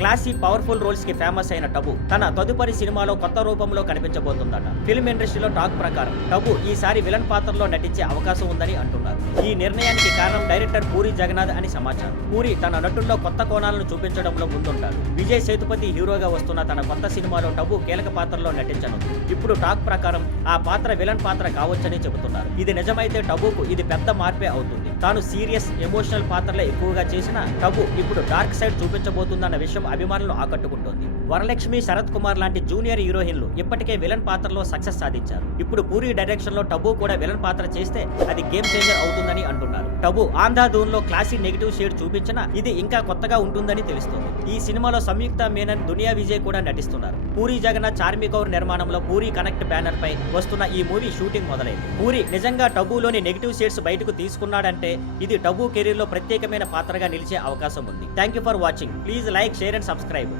Classy powerful roles కి famous అయిన టబు తన తదుపరి సినిమాలో కొత్త రూపంలో కనిపించబోతుందట. ఫిల్మ్ ఇండస్ట్రీలో టాక్ ప్రకారం టబు ఈసారి విలన్ పాత్రలో నటించే అవకాశం ఉందని అంటున్నారు. ఈ నిర్ణయానికి కారణం డైరెక్టర్ పూరి జగన్నాథ్ అని సమాచారం. పూరి తన నటుల్లో కొత్త కోణాలను చూపించడంలో ముందుంటారు. విజయ్ సేతుపతి హీరోగా వస్తున్న తన కొత్త సినిమాలో టబు కీలక పాత్రలో నటించనుంది. ఇప్పుడు టాక్ ప్రకారం ఆ పాత్ర విలన్ పాత్ర కావచ్చని చెబుతున్నారు. ఇది నిజమైతే టబుకు ఇది పెద్ద మార్పే అవుతుంది. తాను సీరియస్ ఎమోషనల్ పాత్రలే ఎక్కువగా చేసిన టబు ఇప్పుడు డార్క్ సైడ్ చూపించబోతుందన్న విషయం అభిమానులు ఆకట్టుకుంటోంది. వరలక్ష్మి, శరత్ కుమార్ లాంటి జూనియర్ హీరోయిన్లు ఇప్పటికే విలన్ పాత్రలో సక్సెస్ సాధించారు. ఇప్పుడు పూరి డైరెక్షన్ లో టబు కూడా విలన్ పాత్ర చేస్తే అది గేమ్ చేంజర్ అవుతుందని అంటున్నారు. టబు ఆంధాధూన్ లో క్లాసిక్ నెగిటివ్ షేడ్ చూపించినా ఇది ఇంకా కొత్తగా ఉంటుందని తెలుస్తోంది. ఈ సినిమాలో సంయుక్త మేనన్, దునియా విజయ్ కూడా నటిస్తున్నారు. పూరి జగన్నాథ్, చార్మి కౌర్ నిర్మాణంలో పూరి కనెక్ట్ బ్యానర్ పై వస్తున్న ఈ మూవీ షూటింగ్ మొదలైంది. పూరి నిజంగా టబులోని నెగిటివ్ షేడ్స్ బయటకు తీసుకున్నాడంటే ఇది టబు కెరీర్ లో ప్రత్యేకమైన పాత్రగా నిలిచే అవకాశం ఉంది. Thank you for watching. Please like, share and subscribe.